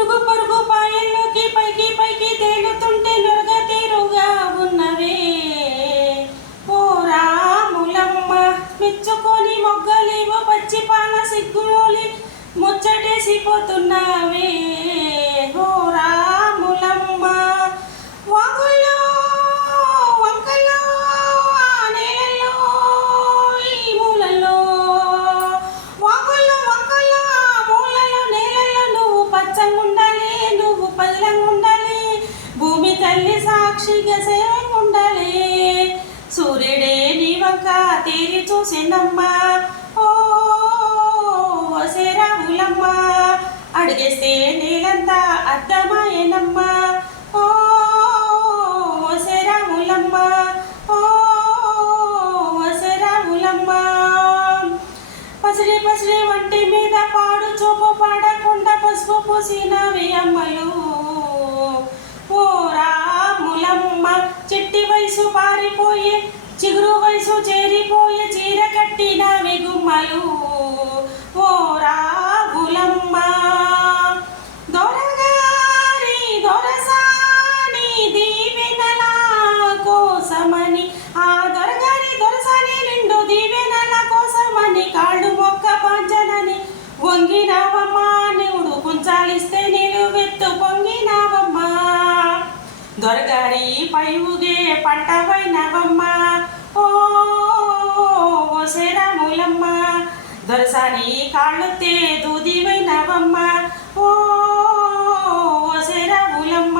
పరుగు పరుగు పాయల్లోకి పైకి పైకి తేలుతుంటే నురగ తీరుగా ఉన్నవే ఓ రాములమ్మ. మెచ్చుకొని మొగ్గలేవో పచ్చి పాల సిగ్గులోలి ముచ్చటేసిపోతున్నావే ఓ రాములమ్మ. వాగుల్లో వంకల్లో ఆ నేలలో ఈ మూలలో, వాగుల్లో వంకల్లో ఆ మూలలో నేలలో నువ్వు పచ్చంగుండాలి, నువ్వు పదిలంగుండాలి, భూమి తల్లి సాక్షిగా సేవకుండాలి. సూర్యుడే నీ వంక తీరి చూసిందమ్మా ఓ రాములమ్మ. అడిగేస్తే నేలంతా అర్థమాయనమ్మా ఓ రాములమ్మ ఓ రాములమ్మ. పసిడి పసిడి వంటి మీద పాడు చూపు పాడకుండా పసుపు పూసినవి అమ్మలు ఓ రాములమ్మ. చిట్టి వయసు పారిపోయే చిగురు వయసు చేరిపోయే చీర కట్టినవి గుమ్మలు ఓ రాములమ్మ. దొరగారి దొరసాని దీవెనల కోసమని, ఆ దొరగారి దొరసాని నిండు దీవెనల కోసమని కాళ్ళు మొక్క పంచనని వంగినావమ్మా. నివుడు కుంచాలిస్తే నిలువెత్తు పొంగినావమ్మా. దొరగారి పై ఊగే పంటవైనవమ్మా ఓ రాములమ్మ. దొరసాని కాళ్ళొత్తే దూదివైనవమ్మ ఓ రాములమ్మ.